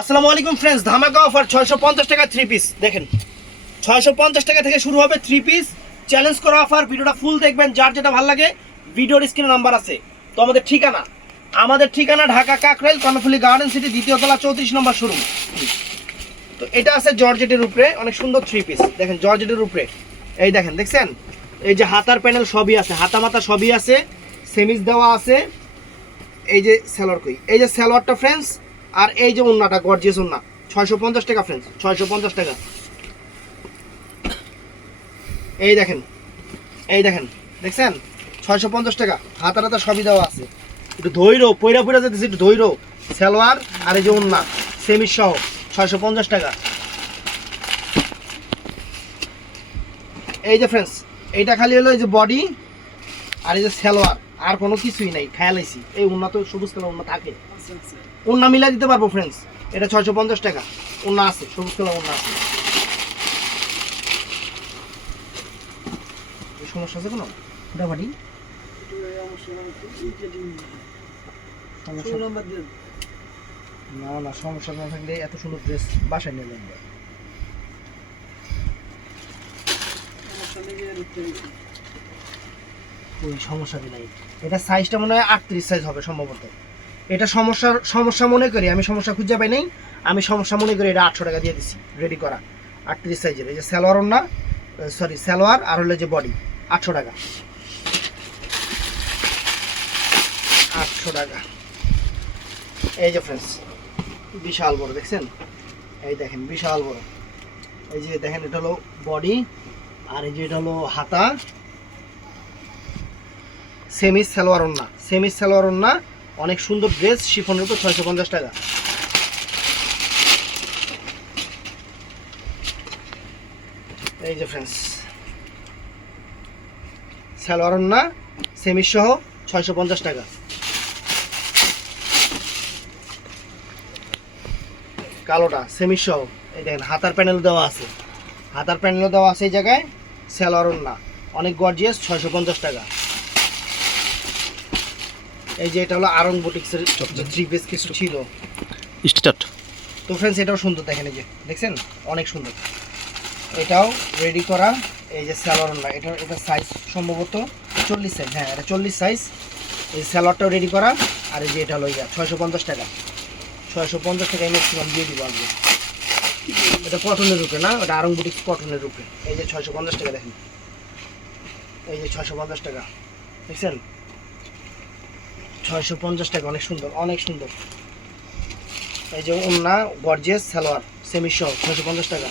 আসসালামু আলাইকুম ফ্রেন্ডস, ধামাকা অফার 650 টাকা থ্রি পিস। দেখেন 650 টাকা থেকে শুরু হবে থ্রি পিস চ্যালেঞ্জ করা অফার। ভিডিওটা ফুল দেখবেন, যার যেটা ভালো লাগে। ভিডিওর স্ক্রিনে নাম্বার আছে। তো আমাদের ঠিকানা ঢাকা কাকরাইল কর্ণফুলী গার্ডেন সিটি, দ্বিতীয় তলা, 34 নম্বর শোরুম। তো এটা আছে জর্জেটের উপরে, অনেক সুন্দর থ্রি পিস। দেখেন জর্জেটের উপরে, এই দেখেন, দেখছেন এই যে হাতার প্যানেল সবই আছে, হাতা মাতা সবই আছে, সেমিজ দেওয়া আছে। এই যে সালোয়ার কই, এই যে সালোয়ারটা ফ্রেন্ডস, আর এই যে ওন্নাটা গর্জিয়াস ওন্না। 650 টাকা ফ্রেন্ডস, 650 টাকা। এই দেখেন, এই দেখেন, দেখছেন 650 টাকা। হাতা টাতা সবই দেওয়া আছে। একটু ধৈর্য পয়রা পয়রা যেতেছে, একটু ধৈর্য। সালোয়ার আর এই যে ওন্না সেমিজ সহ 650 টাকা। এই যে ফ্রেন্ডস, এইটা খালি হলো এই যে বডি আর এই যে সালোয়ার, আর কোনো কিছুই নাই। খেয়াল আইছি এই ওন্না তো সবুজ কালার ওন্না থাকে, ওন্না মিলাই দিতে পারবো ফ্রেন্ডস। এটা 650 টাকা। ওন্না আছে, সবুজ কালার ওন্না আছে। সমস্যা আছে কোনো? মোটামুটি না না, সমস্যা না থাকলে এত সুন্দর ড্রেস বাসায় নিয়ে যাবে। ওই সমস্যা নাই। এটা সাইজটা মনে হয় 38 সাইজ হবে সম্ভবত। এটা সমস্যা মনে করি, আমি সমস্যা খুঁজে পাই নাই। আমি সমস্যা মনে করি এটা 800 টাকা দিয়ে দিছি রেডি করা 38 সাইজের। এই যে সালোয়ার ওন্না, সরি সালোয়ার আর হলো যে বডি 800 টাকা। 800 টাকা। এই যে ফ্রেন্ডস, বিশাল বড়, দেখছেন? এই দেখেন বিশাল বড়। এই যে দেখেন, এটা হলো বডি আর এই যে এটা হলো হাতা। সেমিজ সালোয়ার ওন্না, সেমিজ সালোয়ার ওন্না, অনেক সুন্দর ড্রেস। শিফনের উপর 650 টাকা। এই যে ফ্রেন্ডস, সালোয়ার ওন্না সেমিজ সহ 650 টাকা। কালোটা সেমিজ সহ, এই দেখেন হাতার প্যানেল দেওয়া আছে, হাতার প্যানেল দেওয়া আছে এই জায়গায়। সালোয়ার ওন্না অনেক গর্জিয়াস, 650 টাকা। এই যে এটা হলো আরং বুটিক্সের থ্রি পিস কিছু ছিল স্টার্ট। তো ফ্রেন্ডস, এটাও সুন্দর। দেখেন এই যে, দেখছেন অনেক সুন্দর। এটাও রেডি করা। এই যে সালোয়ার ওন্না, এটা সাইজ সম্ভবত 40 সাইজ। হ্যাঁ, এটা 40 সাইজ। এই সালোয়ারটাও রেডি করা। আর এই যে এটা হলো 650 টাকা। 650 টাকায় ম্যাক্সিমাম দিয়ে দিব আজকে। এটা কটনের উপরে না, এটা আরং বুটিক্স কটনের উপরে। এই যে 650 টাকা। দেখেন এই যে 650 টাকা, দেখছেন 650 টাকা। অনেক সুন্দর, অনেক সুন্দর। এই যে ওন্না গর্জিয়াস সালোয়ার সেমি সহ 650 টাকা।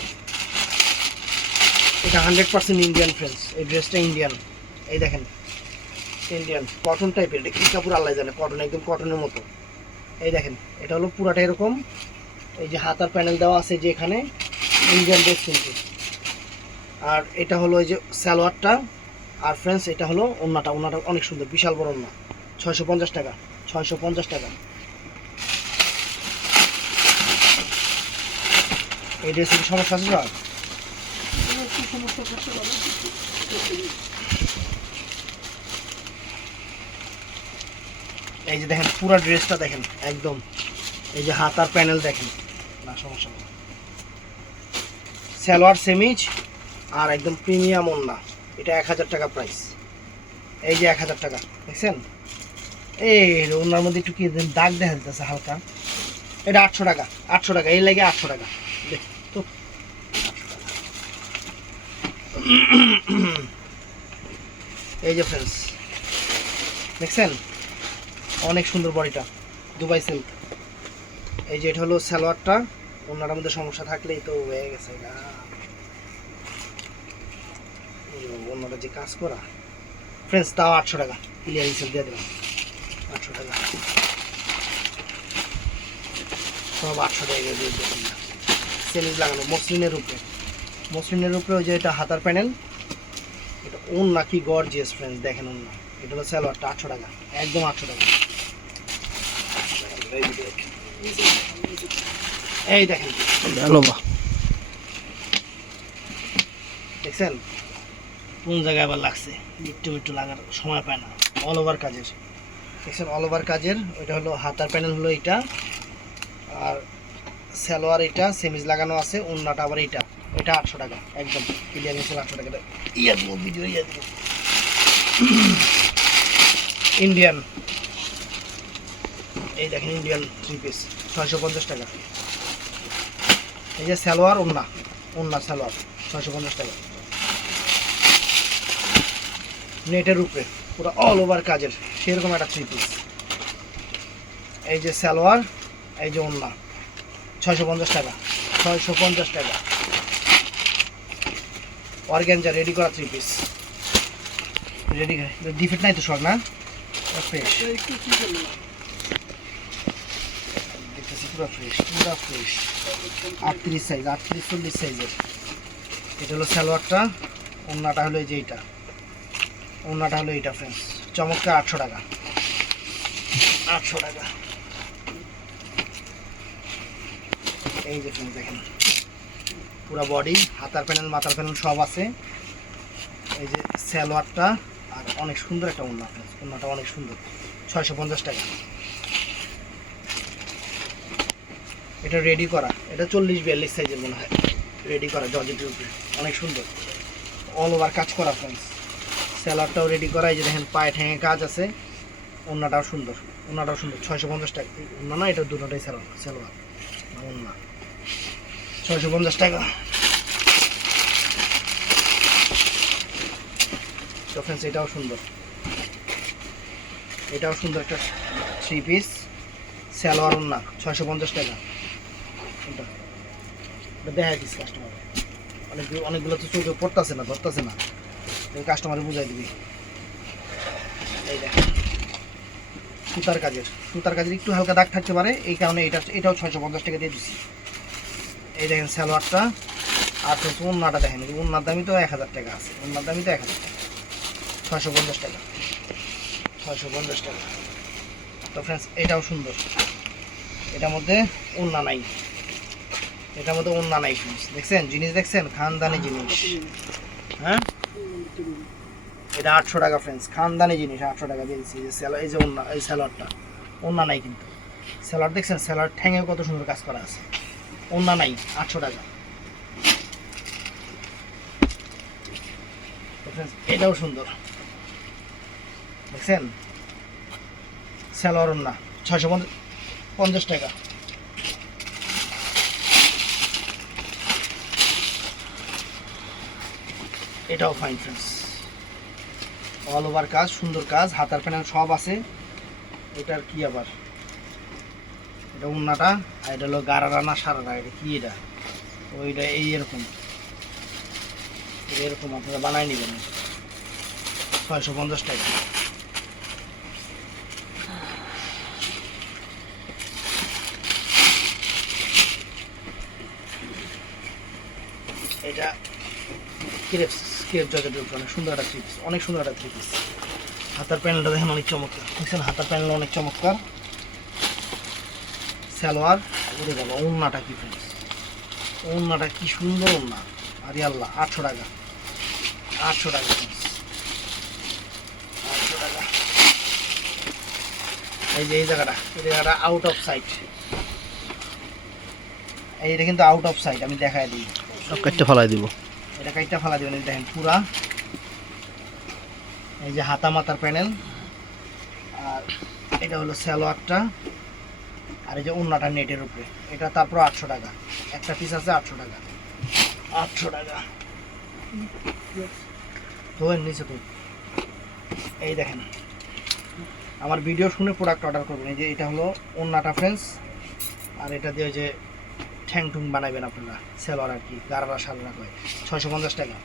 এটা 100% ইন্ডিয়ান ফ্রেন্ডস। এই ড্রেসটা ইন্ডিয়ান। এই দেখেন ইন্ডিয়ান কটন টাইপের। এটা কি কাপড় আল্লাহ জানে, কটন, একদম কটনের মতো। এই দেখেন, এটা হলো পুরাটা এরকম। এই যে হাতার প্যানেল দেওয়া আছে যে এখানে, ইন্ডিয়ান ড্রেস কিন্তু। আর এটা হলো এই যে সালোয়ারটা। আর ফ্রেন্ডস, এটা হলো ওন্নাটা। ওন্নাটা অনেক সুন্দর, বিশাল বড় ওন্না। 650 টাকা। 650 টাকা। এই ড্রেসের সমস্যা আছে স্যার? এই যে দেখেন পুরো ড্রেসটা দেখেন একদম। এই যে হাতার প্যানেল দেখেন, না সমস্যা নেই। সালোয়ার সেমিজ আর একদম প্রিমিয়াম ওন্না। এটা 1000 টাকা প্রাইস। এই যে 1000 টাকা, দেখছেন? এই ওন্নার মধ্যে একটু কি দাগ দেখা যাচ্ছে হালকা। এটা 800 টাকা। 800 টাকা, এই লাগে 800 টাকা। দেখ তো, এই যে ফ্রেন্ডস, দেখছেন অনেক সুন্দর বডিটা, দুবাই সিল্ক। এই যে এটা হলো সালোয়ারটা। ওন্নার মধ্যে সমস্যা থাকলেই তো হয়ে গেছে। ওন্নাটা যে কাজ করা ফ্রেন্ডস, তাও 800 টাকা। ক্লিয়ারিং সেল দিয়ে দেবেন 800 টাকা। সব 800 টাকা দিয়ে দেবেন। সেমিজ লাগানো মসলিনের উপরে, মসলিনের উপরে। ওই যে এটা হাতার প্যানেল, এটা ওন্না কি গর্জিয়াস ফ্রেন্ডস, দেখেন ওন্না। এটা হলো সালোয়ারটা 800 টাকা, একদম 800 টাকা। এই দেখেন, দেখছেন কোন জায়গায় আবার লাগছে, একটু লাগার সময় পায় না। অল ওভার কাজের, দেখছেন অল ওভার কাজের। ওইটা হলো হাতার প্যানেল হলো এইটা। আর সালোয়ার এটা সেমিজ লাগানো আছে, ওন্নাটা আবার এটা 800 টাকা, একদম ক্লিয়ার নিচে 800 টাকা। ইয়া দিব ভিডিও ইয়া দিব। ইন্ডিয়ান, এই দেখেন ইন্ডিয়ান 3 পিস 650 টাকা। এই যে সালোয়ার ওন্না সালোয়ার 650 টাকা, নেটের উপরে পুরো অল ওভার কাজের সেরকম একটা 3 পিস। এই যে সালোয়ার, এই যে ওন্না 650 টাকা, 650 টাকা। অর্গানজা রেডি করা 3 পিস, রেডি ডিফেক্ট নাই তো শর্ট না, ফ্রেশ দেখতেছি, পুরো ফ্রেশ 38 সাইজ, 38-40 সাইজের। এটা হলো সালোয়ারটা, ওন্নাটা হলো এই যে এইটা, ওন্নাটা হলো এইটা ফ্রেন্ডস, চমৎকার 800 টাকা, 800 টাকা। এই যে ফ্রেন্ডস দেখেন পুরো বডি, হাতার প্যানেল মাথার প্যানেল সব আছে। এই যে সালোয়ারটা, আর অনেক সুন্দর একটা ওন্না ফ্রেন্ডস, ওন্নাটা অনেক সুন্দর, 650 টাকা। এটা রেডি করা, এটা 40-42 সাইজের মনে হয়, রেডি করা জর্জেটের উপরে, অনেক সুন্দর অল ওভার কাজ করা ফ্রেন্ডস। সালোয়ারটাও রেডি করা, এই যে দেখেন পায়ে ঠ্যাঙে কাজ আছে, ওন্নাটাও সুন্দর, 650 টাকা। ওন্না না, এটা দুটোটাই সালোয়ার ওন্না, 650 টাকা। তো ফ্রেন্ডস এটাও সুন্দর একটা 3 পিস সালোয়ার ওন্না, 650 টাকা। এটা দেখা দিস কাস্টমার, অনেকগুলো তো চোখে পড়তেছে না, ধরতেছে না, কাস্টমারে বুঝাই দিবি। এই দেখেন সুতার কাজের একটু হালকা দাগ থাকতে পারে, এই কারণে এটাও 650 টাকা দিয়ে দিচ্ছি। এই দেখেন সালোয়ারটা, আর ওন্নাটা দেখেন, ওন্নার দামই তো 1000 টাকা আছে, ওন্নার দামই তো 1000 টাকা, 650 টাকা, 650 টাকা। তো ফ্রেন্ডস এটাও সুন্দর, এটার মধ্যে ওন্না নাই, ফ্রেন্ডস দেখছেন, জিনিস দেখছেন, খানদানি জিনিস। হ্যাঁ, এটা 800 টাকা ফ্রেন্ডস, খানদানি জিনিস 800 টাকা দিয়ে দিচ্ছি। এই যে ওন্না, এই সালোয়ারটা ওন্না নাই কিন্তু, সালোয়ার দেখছেন, সালোয়ার ঠ্যাঙেও কত সুন্দর কাজ করা আছে, ওন্না নাই, 800 টাকা। এটাও সুন্দর দেখছেন, সালোয়ার ওন্না 650 টাকা। এটাও ফাইন ফ্রেন্ডস, অল ওভার কাজ, সুন্দর কাজ, হাতার প্যানেল সব আছে। এটার কি আবার, এটা ওন্নাটা, আর এটা হলো গারারা না সারারা, এটা কি, এটা ওইটা এরকম আপনারা বানাই নেবেন, 650 টাকা। এটা ক্রেপ জর্জেটের উপর অনেক সুন্দর একটা 3 পিস, অনেক সুন্দর একটা 3 পিস। হাতার প্যানেলটা দেখেন অনেক চমৎকার, দেখছেন হাতার প্যানেল অনেক চমৎকার। সালোয়ার উড়ে গেল, ওন্নাটা কি ফ্রেন্ডস, ওন্নাটা কি সুন্দর ওন্না, আরে আল্লাহ, 800 টাকা, 800 টাকা, 800 টাকা। এই যে এই জায়গাটা আউট অফ সাইট, এইটা কিন্তু আউট অফ সাইট, আমি দেখাই দিই, সব কাটতে ফেলাই দিব, এটা কাটতে ফেলাই দিবেন। এই দেখেন পুরা, এই যে হাতা মাথার প্যানেল, আর এটা হলো সালোয়ারটা, আর এই যে ওন্নাটা নেটের উপরে, এটা তারপর 800 টাকা, একটা পিস আছে 800 টাকা, 800 টাকা। তো নিচে তো এই দেখেন, আমার ভিডিও শুনে প্রোডাক্ট অর্ডার করবেন। এই যে এটা হলো ওন্নাটা ফ্রেন্ডস, আর এটা দিয়ে যে ঠ্যাং টুং বানাবেন আপনারা, সালোয়ার আর কি, গারারা সালোয়ার হয়, 650 টাকা।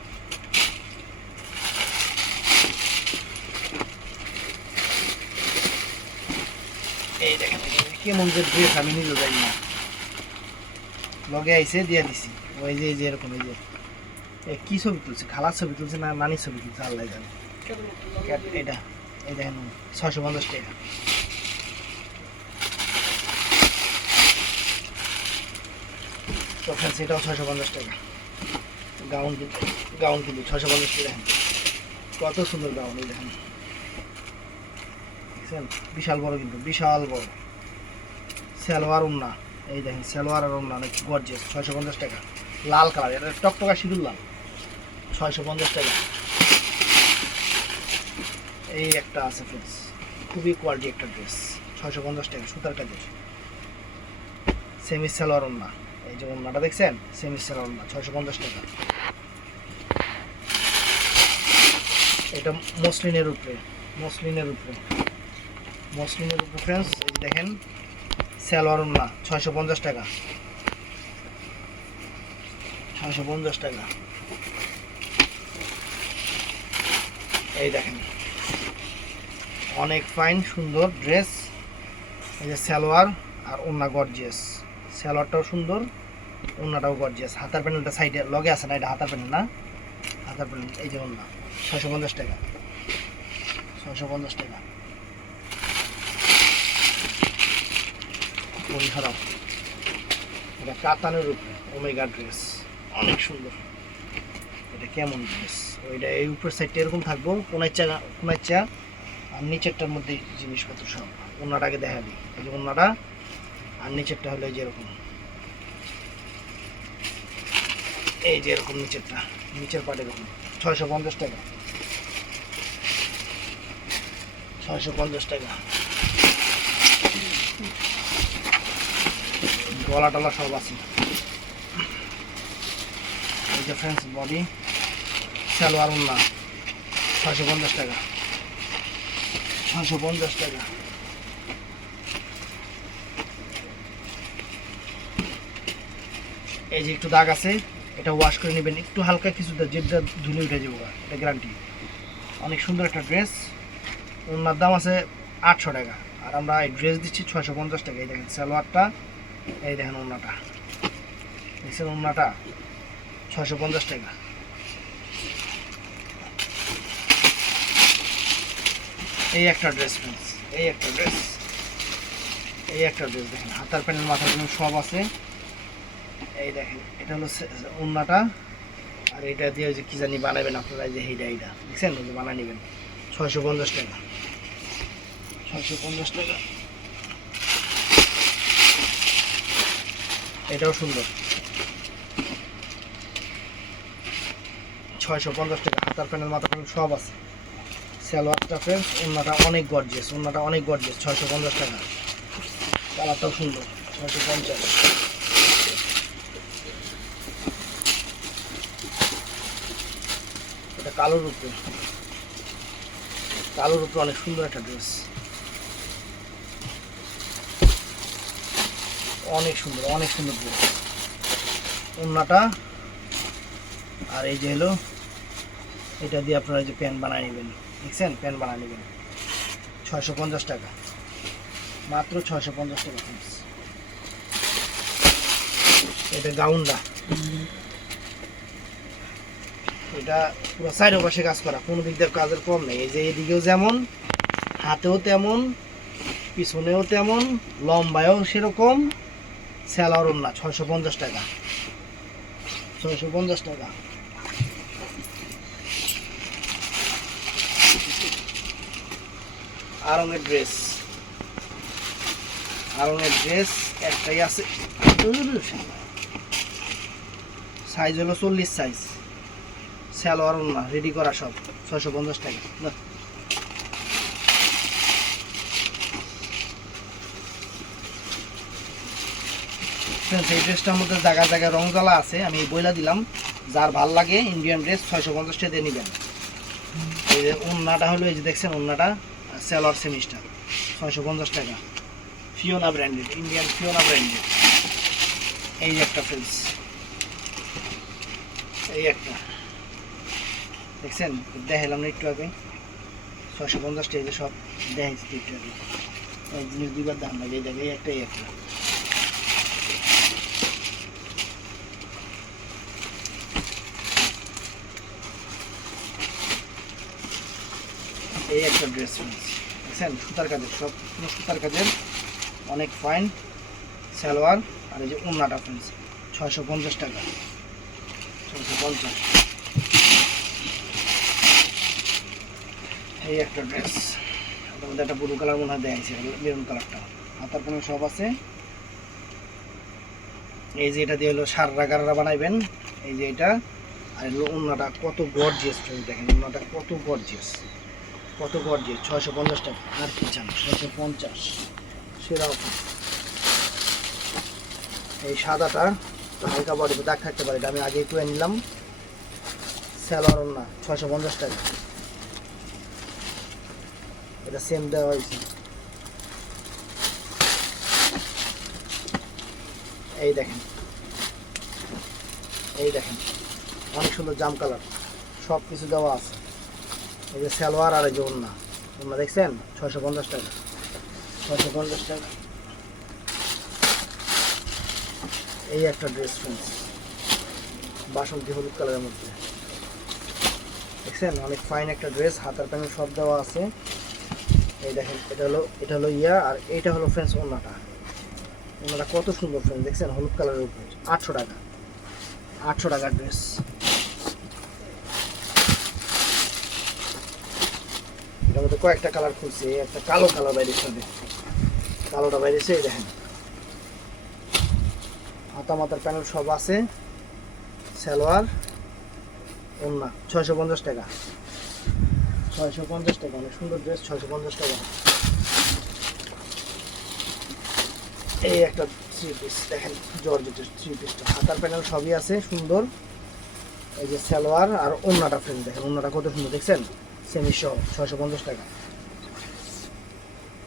এই দেখেন কেমন যে ড্রেস, আমি নিজেও জানি না, লগে আইসে দিয়ে দিছি। ওই যে এই যে এরকম, এই যে কি ছবি তুলছে, খালার ছবি তুলছে না নানির ছবি তুলছে, আল্লাহ জানে। এটা এই দেখেন 650 টাকা। তো ফ্রেন্ডস এটাও 650 টাকা। গাউন কিন্তু 650 টাকা। দেখেন কত সুন্দর গাউন, এই দেখেন দেখছেন, বিশাল বড় কিন্তু, বিশাল বড় সালোয়ার ওন্না এই দেখেন সালোয়ার আর ওড়না অনেক গর্জিয়াস, 650 টাকা। লাল কালার, এটা টকটকা সিঁদুর লাল, 650 টাকা। এই একটা আছে ফ্রেন্ডস, খুবই কোয়ালিটি একটা ড্রেস, 650 টাকা, সুতার কাজের সেমি সালোয়ার ওড়না। এই যে ওড়নাটা দেখছেন, সেমি সালোয়ার ওড়না, 650 টাকা। এটা মসলিনের উপরে, মসলিনের উপরে ফ্রেন্ডস। এই যে দেখেন সালোয়ার ওড়না, 650 টাকা, 650 টাকা। এই দেখেন অনেক ফাইন সুন্দর ড্রেস। এই যে সালোয়ার আর ওড়না গর্জিয়াস, সালোয়ারটাও সুন্দর, ওড়নাটাও গর্জিয়াস। হাতার প্যানেলটা সাইডে লগে আছে না, এটা হাতার প্যানেল না, হাতার প্যানেল। এই যে ওড়না, 650 টাকা, 650 টাকা। খারাপ, এটা কাতানের উপরে ওমেগা ড্রেস, অনেক সুন্দর। এটা কেমন ড্রেস, ওইটা এই উপরের সাইডটা এরকম থাকবো, কোনাইচা আর নিচেরটার মধ্যে জিনিসপত্র সব। ওনাটাকে দেখা দিই, এই যে ওনাটা, আর নিচেরটা হলো এই যে এরকম, এই যে এরকম নিচেরটা, নিচের পাট এরকম, 650 টাকা, 650 টাকা। গলা টলা সব আছে। এই যে ফ্রেন্ডস বডি, সালোয়ার ওড়না, 650 টাকা, 650 টাকা। এই যে একটু দাগ আছে, এটা ওয়াশ করে নেবেন, একটু হালকা কিছু যেটা ধুলে উঠে যাবো, এটা গ্যারান্টি। অনেক সুন্দর একটা ড্রেস, ওড়নার দাম আছে 800 টাকা, আর আমরা এই ড্রেস দিচ্ছি 650 টাকা। এই দেখেন সালোয়ারটা, এই দেখেন ওড়নাটা, দেখছেন ওড়নাটা, 650 টাকা। এই একটা ড্রেস ফ্রেন্ডস, এই একটা ড্রেস, এই একটা ড্রেস দেখেন, হাতার প্যানেল মাথার প্যানেল সব আছে। এই দেখেন এটা হলো ওড়নাটা, আর এটা দিয়ে যে কি জানি বানাবেন আপনারা, এই যে এইটা দেখছেন, ওই যে বানিয়ে নেবেন, 650 টাকা, 650 টাকা। এটাও সুন্দর, 650 টাকা, হাতার প্যানেল মাথার প্যানেল সব আছে। সালোয়ারটা ফ্রেন্ডস, ওড়নাটা অনেক গর্জিয়াস, ওড়নাটা অনেক গর্জিয়াস, 650 টাকা। কালারটাও সুন্দর, 650। এটা কালোর উপরে, কালোর উপরে অনেক সুন্দর একটা ড্রেস, অনেক সুন্দর, অনেক সুন্দর ড্রেস। ওড়নাটা আর এই যে হলো, এটা দিয়ে আপনারা যে প্যান্ট বানিয়ে নেবেন, দেখছেন, প্যান্ট বানিয়ে নেবেন, 650 টাকা, মাত্র 650 টাকা ফ্রেন্ডস। এটা গাউনটা, এটা পুরো চাইরো পাশে কাজ করা, কোনো দিক দিয়ে কাজের কম নেই। এই যে এদিকেও যেমন, হাতেও তেমন, পিছনেও তেমন, লম্বায়ও সেরকম। সালোয়ার ওড়না, 650 টাকা, 650 টাকা। আরঙের ড্রেস, আরঙের ড্রেস একটাই আছে, সাইজ হলো 40 সাইজ, সালোয়ার ওড়না রেডি করা সব, 650 টাকা। এই ড্রেসটার মধ্যে জায়গায় জায়গায় রং জ্বালা আছে, আমি বইলা দিলাম, যার ভাল লাগে ইন্ডিয়ান ড্রেস 650 টাকা দিয়ে নেবেন। এই যে ওড়নাটা হলো, এই যে দেখছেন ওড়নাটা, সালোয়ার সেমিস্টার, 650 টাকা, Fiona branded, Indian Fiona branded. এই একটা ফ্রেন্ডস, এই একটা দেখছেন, দেখালাম না একটু আগে, 650 টাকা, সব দেখাইছি একটু আগে। এই জিনিস দুইবার দাম লাগে, এই দেখে এই একটা, এই একটা। এই একটা ড্রেস দেখছেন, সুতার কাজের, সব সুতার কাজের, অনেক ফাইন সালোয়ার। আর এই যে ওড়নাটা ফ্রেন্ডস, 650 টাকা, 650। এই একটা ড্রেস, এটার মধ্যে একটা ব্লু কালার মনে হয় দেখাইছে, মেরুন কালারটা, হাতার প্যানেল সব আছে। এই যে এটা দিয়ে হলো সাররা গাররা বানাইবেন, এই যে এটা। আর ওন্নাটা কত গর্জিয়াস, দেখেন ওন্নাটা কত গর্জিয়াস, কত গর্জিয়াস। 650 টাকা, আর কি চান? 650 সেরা অফার। এই সাদাটা হালকা বডিতে দাগ থাকতে পারে, এটা আমি আগেই তুলে নিলাম। সালোয়ার ওন্না 650 টাকা, এটা সেম দেওয়া হয়েছে। এই দেখেন, এই দেখেন অনেক সুন্দর জাম কালার, সব কিছু দেওয়া আছে। এই যে সালোয়ার আর এই যে ওন্না, ওন্না দেখছেন 650 টাকা, 650 টাকা। এই একটা ড্রেস ফ্রেন্ডস, বাসন্তী হলুদ কালারের মধ্যে, দেখছেন অনেক ফাইন একটা ড্রেস, হাতার প্যানেল সব দেওয়া আছে। এই দেখেন এটা হলো ইয়া, আর এইটা হলো ফ্রেন্ডস ওন্নাটা। ওন্নাটা কত সুন্দর ফ্রেন্ডস, দেখছেন হলুদ কালারের উপরে। 800 টাকা, 800 টাকার ড্রেস। এটার মধ্যে কয়েকটা কালার খুলছে, একটা কালো কালার বাইরেছে, কালোটা বাইরেছে। এই দেখেন হাতা মাতার প্যানেল সব আছে, সালোয়ার ওন্না 650 টাকা, 650 টাকা। অনেক সুন্দর ড্রেস, 650 টাকা। এই একটা থ্রি পিস দেখেন, জর্জেটের থ্রি পিসটা, হাতার প্যানেল সবই আছে সুন্দর। এই যে সালোয়ার আর ওন্নাটা ফ্রেন্ড, দেখেন ওন্নাটা কত সুন্দর, দেখছেন সেমি সহ 650 টাকা,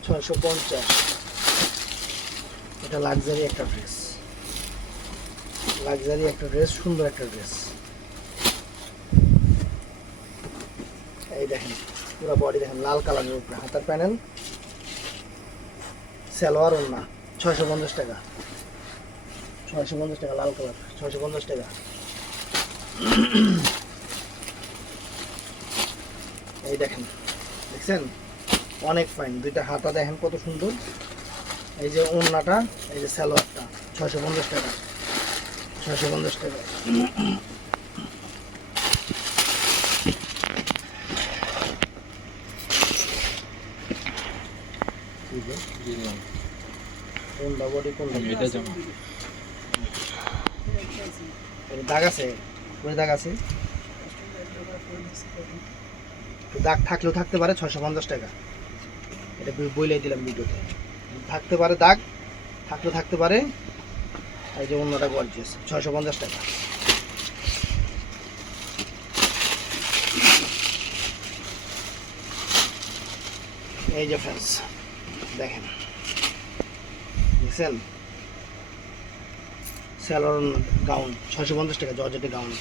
650। এটা লাক্সারি একটা ড্রেস, লাক্সারি একটা ড্রেস, সুন্দর একটা ড্রেস। এই দেখেন পুরো বডি দেখেন লাল কালারের উপরে, হাতার প্যানেল, সালোয়ার ওন্না 650 টাকা, 650 টাকা। লাল কালার 650 টাকা। এই দেখেন, দেখছেন অনেক ফাইন, দুইটা হাতা দেখেন কত সুন্দর। এই যে ওন্নাটা, এই যে সালোয়ারটা 650 টাকা, 650 টাকা। কোনটা বডি, কোনটা এটা জামা, দাগ আছে, ওই দাগ আছে, দাগ থাকলেও থাকতে পারে। 650 টাকা, এটা বইলাই দিলাম ভিডিওতে, থাকতে পারে দাগ, থাকলেও থাকতে পারে। এই যে অন্যটা গর্জিয়াস, 650 টাকা। এই যে ফ্রেন্ডস দেখেন, দেখছেন সালোয়ার গাউন 650 টাকা, জর্জেটের গাউন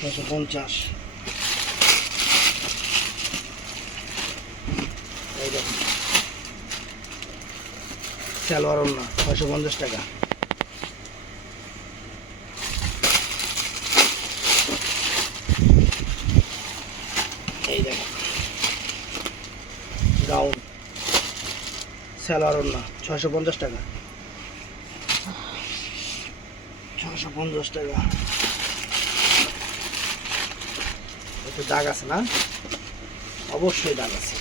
650। এই দেখেন সালোয়ার ওন্না 650 টাকা। এই দেখেন গাউন, সালোয়ার ওন্না 650 টাকা, 650 টাকা। একটু দাগ আছে না? অবশ্যই দাগ আছে,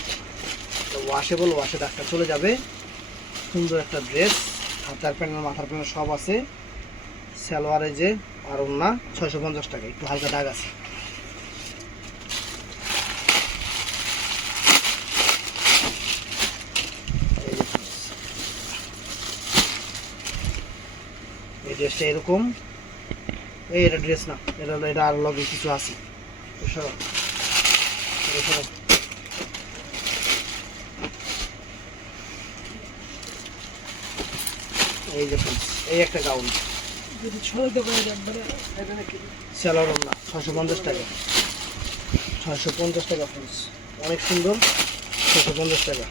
তো ওয়াশেবল, ওয়াশে দাগটা চলে যাবে। সুন্দর একটা ড্রেস, হাতার প্যানেল মাথার প্যানেল সব আছে, সালোয়ারে যে আর ওন্না 650 টাকা, একটু হালকা দাগ আছে। এই ড্রেসটা এরকম, এটা ড্রেস না, এটা আর লগে কিছু আছে। এই যে এই একটা গাউন, সালোয়ার ওন্না 650 টাকা, 650 টাকা ফ্রেন্ডস, অনেক সুন্দর, 650 টাকা।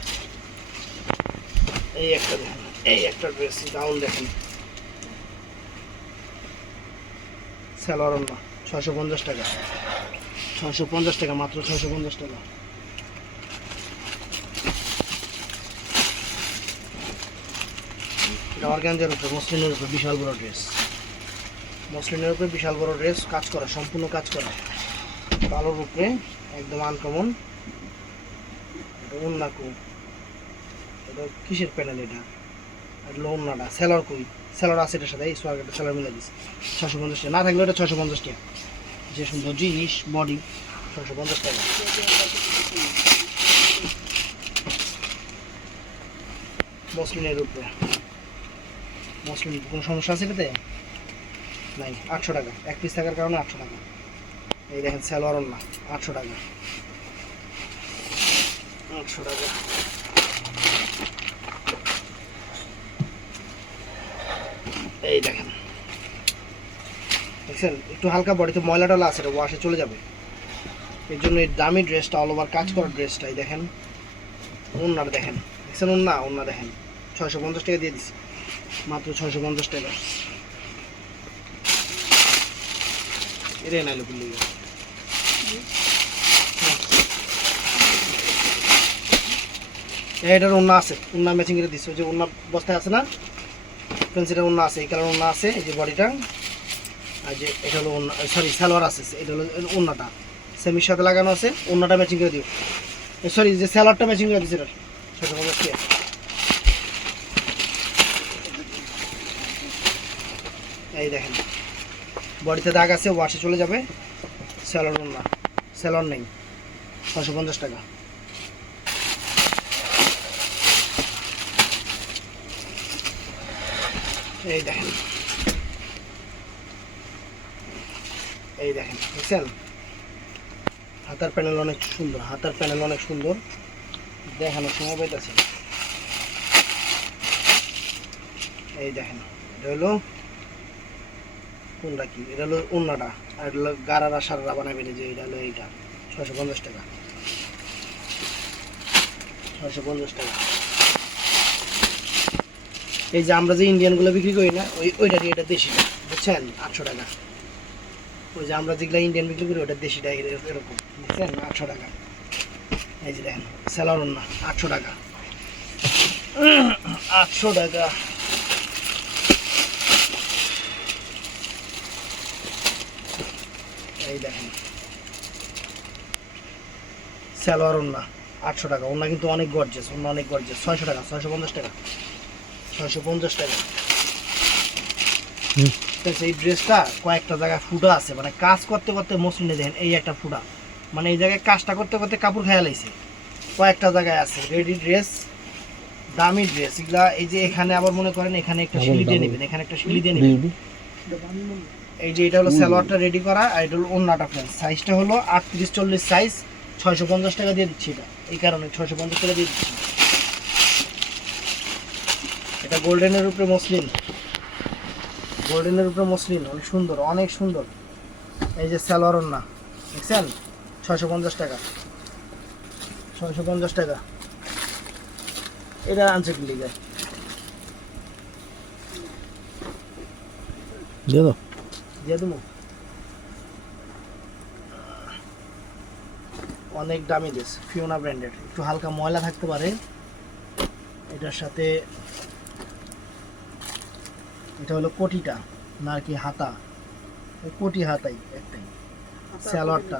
এই একটা দেখেন, এই একটা ড্রেস গাউন দেখেন, সালোয়ার ওন্না 650 টাকা, 650 টাকা, মাত্র 650 টাকা। এটা অর্গানজার উপরে, মসলিনের উপরে বিশাল বড় ড্রেস, মসলিনের উপরে বিশাল বড় ড্রেস, কাজ করা, সম্পূর্ণ কাজ করা, কালোর উপরে একদম আনকমন। এটা ওন্না কো, এটা কিসের প্যানেল? এটা ওন্নাটা সেলর কই সেলর আছে এটার সাথে এই সোয়াগেটা সেলর মিলে দিস 650 টাকা, না থাকলে এটা 650 টাকা। যে সুন্দর জিনিস বডি 650 টাকা। মসলিনের উপরে মসলিন কোনো সমস্যা আছে এটাতে নাই। 800 টাকা, এক পিস থাকার কারণে 800 টাকা। এই দেখেন সালোয়ার ওন্না 800 টাকা, 800 টাকা। এই দেখেন দেখছেন একটু হালকা বডিতে ময়লা টলা আছে, এটা ওয়াশে চলে যাবে। এর জন্য এই দামি ড্রেসটা, অল ওভার কাজ করা ড্রেসটাই দেখেন। ওন্নাটা দেখেন, দেখছেন ওন্না দেখেন 650 টাকা দিয়ে দিছি, মাত্র 650 টাকা। এটাই নাইলে ভুলে গেল। এটার ওন্না আছে, ওন্না ম্যাচিং করে দিচ্ছে, ওই যে ওন্না বস্তায় আছে না ফেন্সিটার ওন্না আছে, এই কালার ওন্না আছে, এই যে বডিটা। আর যে এটা হলো ওন্না, সরি সালোয়ার আছে, এটা হলো ওন্নাটা সেমির সাথে লাগানো আছে। ওন্নাটা ম্যাচিং করে দিও, সরি যে সালোয়ারটা ম্যাচিং করে দিচ্ছে এটা 650 টাকা। এই দেখেন বডিতে দাগ আছে, ওয়াশে চলে যাবে। স্যালন না, স্যালন নেই, 650 টাকা। এই দেখেন, এই দেখেন দেখছেন হাতার প্যানেল অনেক সুন্দর, হাতার প্যানেল অনেক সুন্দর, দেখানোর সময় পাইতেছে। এই দেখেন এটা হলো কোনটা কি, এটা হলো ওন্নাটা, আর এটা হলো গারারা সারারা বানাবেন, যে এটা হলো এইটা 650 টাকা, 650 টাকা। এই যে আমরা যে ইন্ডিয়ানগুলো বিক্রি করি না, ওইটা দিয়ে এটা দেশিটা, বুঝছেন 800 টাকা। ওই যে আমরা যেগুলো ইন্ডিয়ান বিক্রি করি ওটা দেশিটা এরকম, বুঝছেন 800 টাকা। এই যে দেখেন স্যালার ওন্না 800 টাকা, 800 টাকা। এই দেখেন সালোয়ার ওন্না 800 টাকা। ওন্না কিন্তু অনেক গর্জিয়াস, ওন্না অনেক গর্জিয়াস। 600 টাকা, 650 টাকা, 650 টাকা। এই ড্রেসটা কয়েকটা জায়গায় ফুটা আছে, মানে কাজ করতে করতে মসলিনে দেখেন এই একটা ফুটা, মানে এই জায়গায় কাজটা করতে করতে কাপড় খেয়াল লাইছে, কয়েকটা জায়গায় আছে। রেডি ড্রেস, দামি ড্রেস এগুলা। এই যে এখানে আবার মনে করেন এখানে একটা শিলি দিয়ে নেবেন, এখানে একটা শিলি দিয়ে নেবেন। এই যে এটা হলো সালোয়ারটা রেডি করা, আর এটা হলো ওন্নাটা। ফ্রেন্ড সাইজটা হলো 38-40 সাইজ, 650 টাকা দিয়ে দিচ্ছি। এটা এই কারণে 650 টাকা দিয়ে দিচ্ছি। এটা গোল্ডেনের উপরে মসলিন, গোল্ডেনের উপরে মসলিন, অনেক সুন্দর, অনেক সুন্দর। এই যে সালোয়ার ওন্না দেখছেন 650 টাকা, 650 টাকা। এটা আনছে কি লিগে দিয়ে দেবো, অনেক দামি ড্রেস, ফিওনা ব্র্যান্ডেড, একটু হালকা ময়লা থাকতে পারে এটার সাথে। এটা হলো কোটিটা না কি হাতা, কোটি হাতাই একটাই। সালোয়ারটা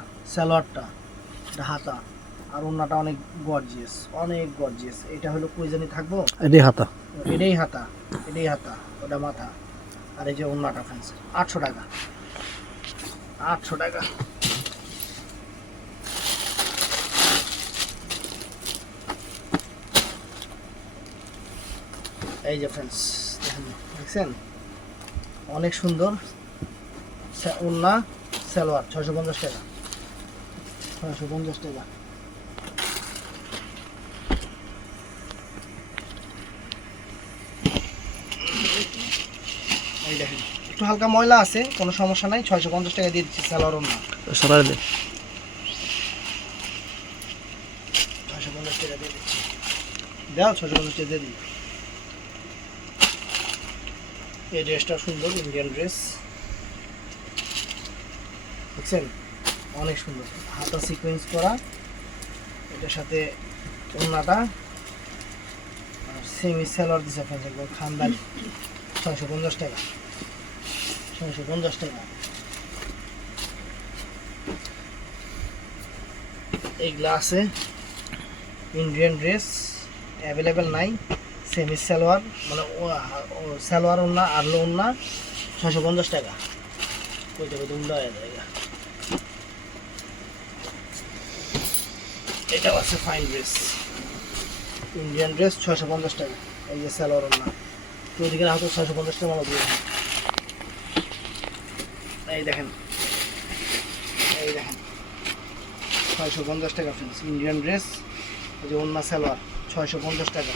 এটা হাতা, আর ওন্নাটা অনেক গর্জিয়াস, অনেক গর্জিয়াস। এটা হলো কই জানি থাকবো, এটাই হাতা, এটাই হাতা, এটাই হাতা, ওটা মাথা। আর এই যে ওন্নাটা ফ্রেন্ডস 800 টাকা, 800 টাকা। এই যে ফ্রেন্ডস দেখছেন অনেক সুন্দর ওন্না, সালোয়ার 650 টাকা, 650 টাকা। এই দেখেন একটু হালকা ময়লা আছে, কোনো সমস্যা নাই, 650 টাকা দিয়ে দিচ্ছি। সালোয়ার ওন্না 650 টাকা দিয়ে দিচ্ছি, দাও 650 টাকা দিয়ে দিই। এই ড্রেসটা সুন্দর, ইন্ডিয়ান ড্রেস দেখছেন অনেক সুন্দর, হাতা সিকোয়েন্স করা, এটার সাথে ওন্নাটা আর সেমি সালোয়ার দিছে একদম খানদানি। 650 টাকা, 650 টাকা। এইগুলা আছে ইন্ডিয়ান ড্রেস, অ্যাভেলেবেল নাই, সেমি সালোয়ার মানে সালোয়ার ওন্না আর ওন্না 650 টাকা। কইতে কইতে উল্টা হয়ে যায়। এটাও আছে ফাইন ড্রেস, ইন্ডিয়ান ড্রেস 650 টাকা। এই যে সালোয়ার ওন্না তো ওদিকে হাতে 650 টাকা মাল দিয়ে। এই দেখেন 650 টাকা ফ্রেন্ডস, ইন্ডিয়ান ড্রেস। এই যে ওন্না সালোয়ার 650 টাকা।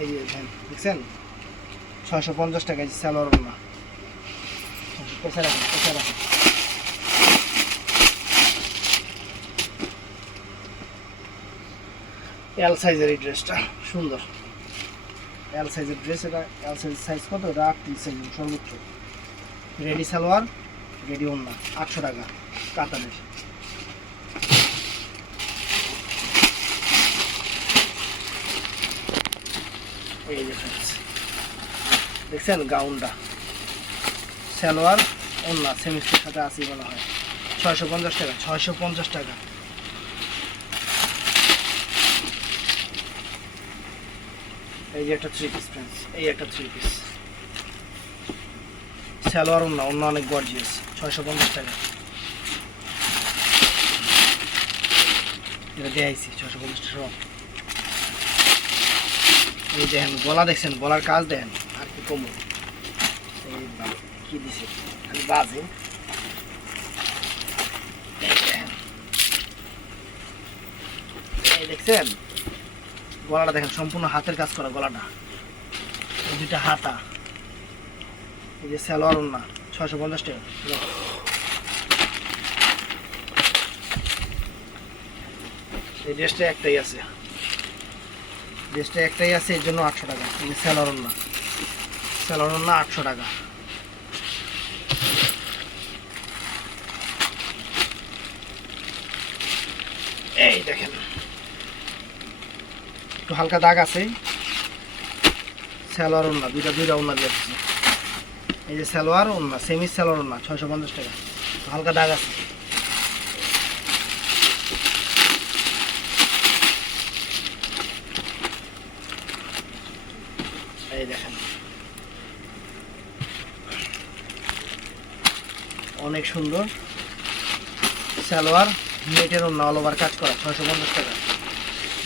এই যে দেখছেন 650 টাকা সালোয়ার ওন্না। এল সাইজের এই ড্রেসটা সুন্দর, এল সাইজের ড্রেস। এটা এল সাইজের সাইজ কত? এটা 38 সাইজ সর্বোচ্চ। রেডি সালোয়ার রেডি ওন্না 800 টাকা কাতানের। এই যে দেখছেন গাউনটা সালোয়ার ওন্না সেমিস্টার সাথে আসি বলা হয় 650 টাকা। 650 টাকা। এই যে একটা 3 পিস ফ্রেন্ডস, এই একটা 3 পিস সালোয়ার ওন্না, ওন্না অনেক গর্জিয়াস 650 টাকা। এটা দেখাইছি 650 টাকা। এই দেখেন গলা দেখছেন, গলার কাজ দেখেন আর কি কম কি দিছে খালি বাজে। এই দেখছেন গলাটা দেখেন সম্পূর্ণ হাতের কাজ করা গলাটা। এই দুইটা হাতা। এই যে সালোয়ার ওন্না 650 টাকা। এই ড্রেসটা একটাই আছে, ড্রেসটা একটাই আছে এর জন্য 800 টাকা। এই যে সালোয়ার ওন্না, সালোয়ার ওন্না 800 টাকা। এই দেখেন একটু হালকা দাগ আছে, সালোয়ার ওন্না দুইটা ওন্না দিয়েছে। এই যে সালোয়ার ওন্না সেমি সালোয়ার ওন্না 650 টাকা। হালকা দাগ আছে। এই দেখেন অনেক সুন্দর সালোয়ার নেটের ওন্না অল ওভার কাজ করা 650 টাকা।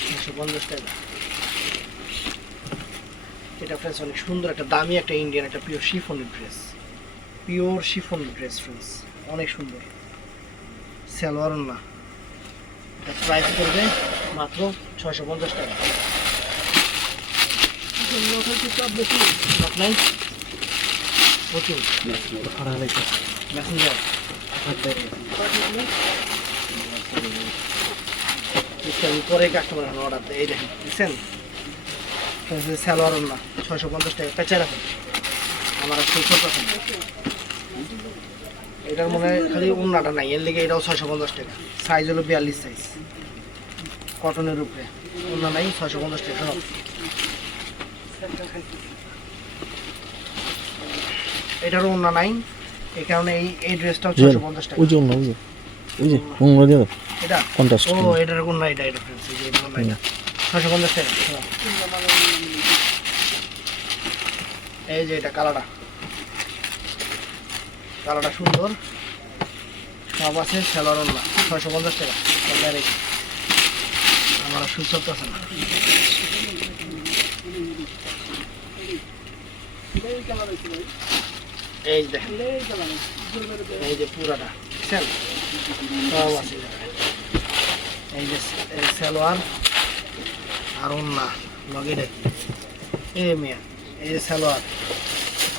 650 টাকা। এটা ফ্রেন্ডস অনেক সুন্দর একটা দামি একটা ইন্ডিয়ান একটা পিওর শিফনের dress, pure chiffon dress friends অনেক সুন্দর সালোয়ার ওন্না। এটা প্রাইস করবে মাত্র 650 টাকা। পরে কাস্টমার অর্ডার দেয়। এই দেখেন দেখছেন সালোয়ার ওন্না 650 টাকা। পেঁচা রাখেন আমার 70%। এটার মনে হয় খালি ওন্নাটা নাই, এর লিগে এটাও 650 টাকা। সাইজ হলো 42 সাইজ, কটনের উপরে ওন্না নাই 650 টাকা। এটারও ওন্না নাই, এই কারণে এই ড্রেসটাও 650 টাকা। এটা কন্ট্রাস্ট ও এটার কোন না এটা ফ্রেন্ডস এই যে এটা 650 টাকা। এই যে এটা কালারটা সুন্দর সব আছে। সালোয়ার ওন্না 650 টাকা। আমার সুসত আছে না। এই দেখেন এই যে পুরাটা দেখছেন সব আছে। এই যে সালোয়ার আর ওন্না লগে এই মিয়া, এই যে সালোয়ার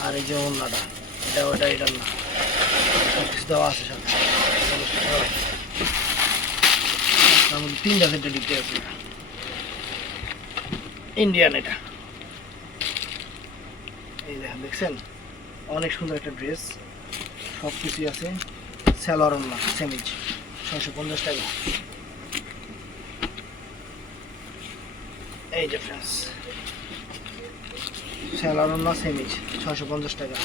আর এই যে ওন্নাটা এটা ওটা এটা না কিছু দেওয়া আছে সাথে। 3টা সেটে দিতে আছে ইন্ডিয়ান। এটা এই দেখেন অনেক সুন্দর একটা ড্রেস, সব কিছুই আছে। সালোয়ার ওন্না সেমিজ 650 টাকা। এই যে ফ্রেন্ডস সালোয়ার ওন্না সেমিজ 650 টাকা।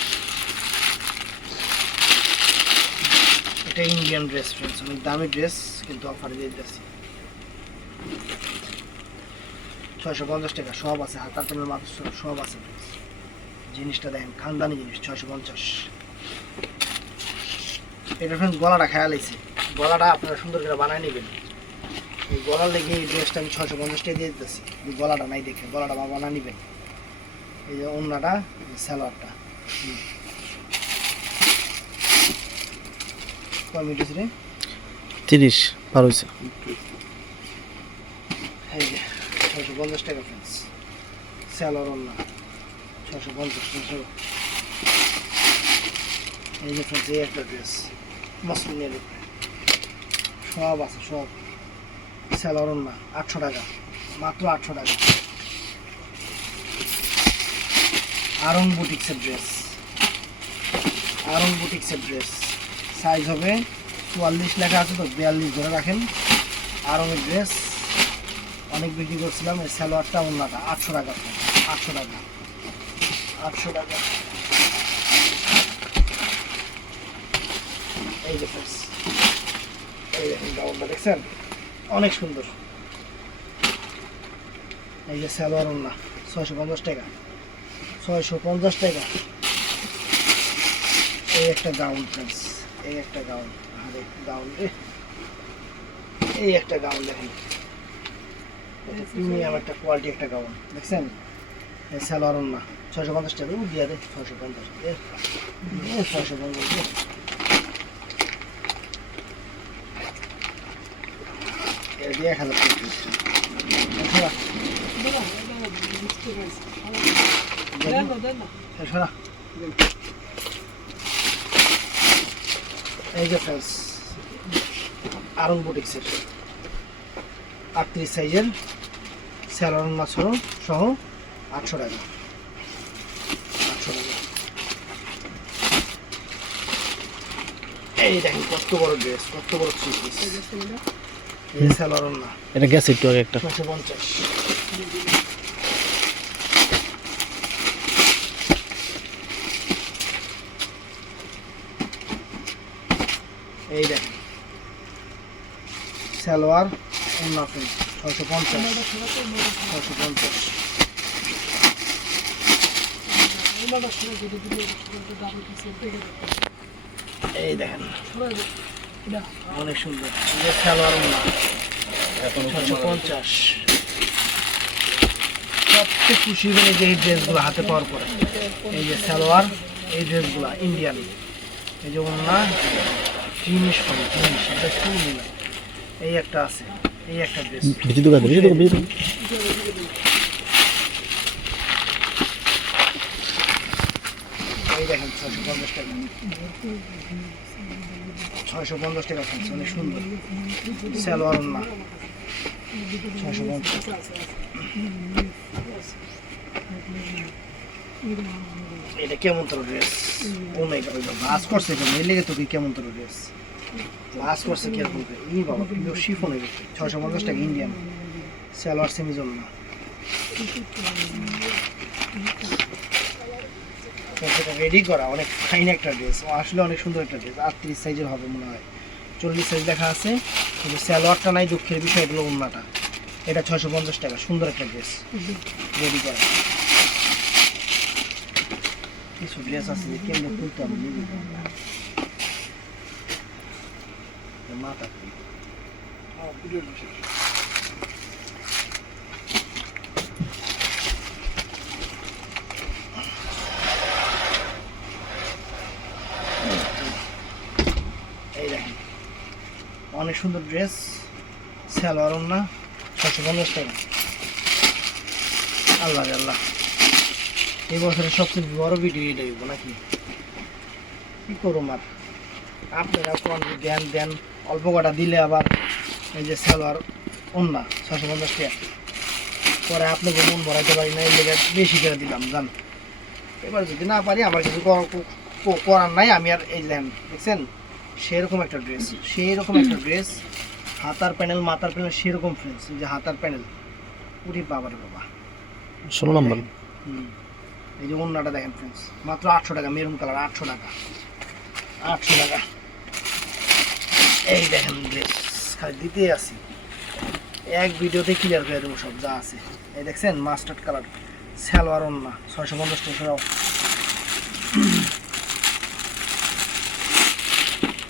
এটা ইন্ডিয়ান ড্রেস ফ্রেন্ডস, অনেক দামি ড্রেস কিন্তু অফারে দিয়ে দিচ্ছি 650 টাকা সব আছে, হাতার প্যানেল মাত্র সব আছে। জিনিসটা দেখেন খানদানি জিনিস, 650। এটা ফ্রেন্ডস গলাটা খেয়াল আছে, গলাটা আপনারা সুন্দর করে বানায় নেবেন। এই গলার লেগে এই ড্রেসটা আমি 650 টাকা দিয়ে দিতেছি। গলাটা নাই দেখে গলাটা বানা নেবেন। এই যে ওন্নাটা, সালোয়ারটা কমিটিস রে 30 পার হইছে। এই যে 650 টাকা ফ্রেন্ডস, সালোয়ার ওন্না 650। এই যে ফ্রেন্ডস এই একটা ড্রেস মসলিনের উপরে সব আছে, সব সালোয়ার ওন্না 800 টাকা, মাত্র 800 টাকা। আরং বুটিক্সের ড্রেস, আরং বুটিক্সের ড্রেস সাইজ হবে 44 লেখা আছে তো 42 ধরে রাখেন। আরঙের ড্রেস অনেক বিক্রি করছিলাম। এই সালোয়ারটা ওন্নাটা 800 টাকা, 800 টাকা, 800 টাকা। এই যে ফ্রেন্ডস এই দেখেন গাউনটা দেখছেন অনেক সুন্দর। এই যে সালোয়ার ওন্না 650 টাকা, 650 টাকা। এই একটা গাউন ফ্রেন্ডস, এই একটা গাউন, আরে গাউন রে, এই একটা গাউন দেখেন প্রিমিয়াম একটা কোয়ালিটি একটা গাউন দেখছেন। এই সালোয়ার ওন্না 650 টাকা দিয়ে দে, 650 650 এর দিয়ে 1000 টাকা। এই যে ফ্রেন্ডস আরং বুটিক্সের 38 সাইজের সালোয়ার ওন্না সহ 800 টাকা, 800 টাকা। এই দেখেন কত বড় ড্রেস, কত বড় থ্রি পিস। এই সালোয়ার ওন্না এটা গেছে একটু আগে একটা 650। এই দেখেন সালোয়ার ওন্না ফ্রেন্ডস 650, 650। এই দেখেন অনেক সুন্দর। এই যে সালোয়ার ওন্না 650। সবচেয়ে খুশি হবেন যে এই ড্রেসগুলো হাতে পাওয়ার পরে। এই যে সালোয়ার, এই ড্রেসগুলো ইন্ডিয়ান। এই যে ওন্না জিনিস হবে জিনিস, এটা শুরু না। এই একটা আছে, এই একটা ড্রেস বিজি দোকান বিজি। এই দেখেন 650 টাকা, 650 টাকা ফ্রেন্ডস অনেক সুন্দর। সালোয়ার ওন্না 650। এটা কেমন তোর ড্রেস? ও মাই গড, বাস করছে কেমন? এই লেগে তো কি কেমন তোর ড্রেস বাস করছে কিরকম? ই বাবা পিওর শিফনের উপরে 650 টাকা ইন্ডিয়ান সালোয়ার সেমিজ ওন্না। রেডি করা অনেক ফাইন একটা ড্রেস, আসলে অনেক সুন্দর একটা ড্রেস। 38 সাইজের হবে মনে হয়, 40 সাইজ দেখা আছে কিন্তু সালোয়ারটা নাই, দুঃখের বিষয়। এগুলো ওন্নাটা, এটা 650 টাকা, সুন্দর একটা ড্রেস রেডি করা। কিছু ড্রেস আছে যে কেমন খুলতে হবে নিজে মাথা। এই দেখেন অনেক সুন্দর ড্রেস, সালোয়ার ওন্না 650 টাকা। আল্লাহ আল্লাহ, এই বছরের সবচেয়ে বড় ভিডিও এটা হইব নাকি? কি করুম আর, আপনারা কোন জ্ঞান দেন অল্প কটা দিলে আবার। এই যে সালোয়ার ওন্না 650 টাকা, পরে আপনাকে মন ভরাইতে পারি না, এই লেগে বেশি করে দিলাম জান। এবার যদি না পারি আমার কিছু করার নাই। আমি আর এই ল্যান্ড দেখছেন সেরকম একটা ড্রেস, সেরকম একটা ড্রেস, হাতার প্যানেল মাথার প্যানেল সেরকম ফ্রেন্ডস। এই যে হাতার প্যানেল, উঠি বাবার বাবা 16 নম্বর। এই যে ওন্নাটা দেখেন ফ্রেন্ডস মাত্র 800 টাকা, মেরুন কালার 800 টাকা, 800 টাকা। এই দেখেন ড্রেস খালি দিতে আসি, এক ভিডিওতে ক্লিয়ার করে দেবো সব যা আছে। এই দেখছেন মাস্টার্ড কালার সালোয়ার ওন্না 650 টাকা।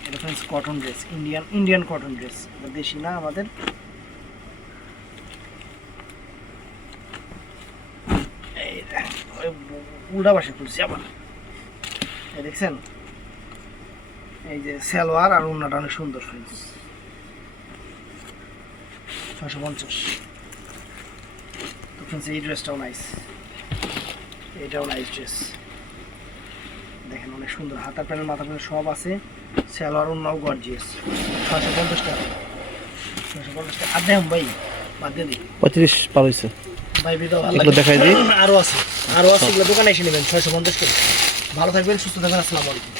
এটা friends cotton dress, Indian cotton dress, এটা দেশি না আমাদের। এই দেখেন উল্টা পাশে খুলছি আবার, এই দেখছেন এই যে সালোয়ার আর ওন্নাটা অনেক সুন্দর ফ্রেন্ডস। 650। তো ফ্রেন্ডস এই ড্রেসটাও নাইস, এটাও নাইস ড্রেস, দেখেন অনেক সুন্দর, হাতার প্যানেল মাথা প্যানেল সব আছে, সালোয়ার ওন্নাও গর্জিয়াস। 650 টাকা, 650 টাকা। আর দেখুন ভাই বাদ দিয়ে দিই 35 পার হয়েছে। ভাই ভিডিও ভালো এগুলো লাগে দেখাই দিই। আরও আছে এগুলো দোকানে এসে নেবেন 650 টাকা। ভালো থাকবেন, সুস্থ থাকবেন, আসসালামু আলাইকুম।